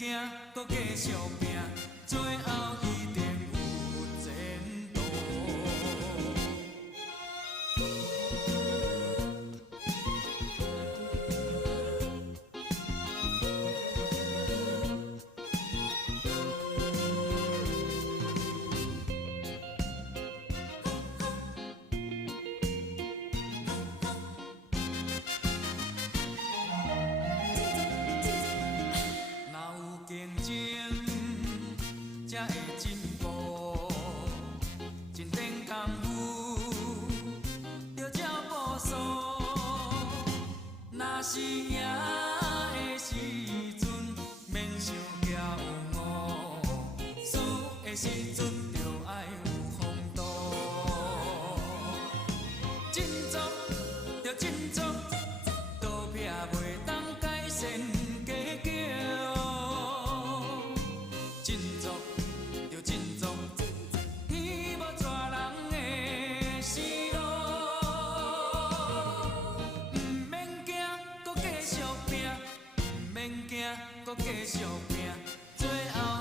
惊，搁继续拼，最后一定有前途。若有竞争，才会进步。真顶功夫，着照步数。若是赢的时阵，免想骄傲；输的时阵，着爱有风度。振作着振作，倒劈袂当改善结局。振作着振作，天无绝人的生路。毋免惊，搁继续拼；毋免惊，搁继续拼，最后。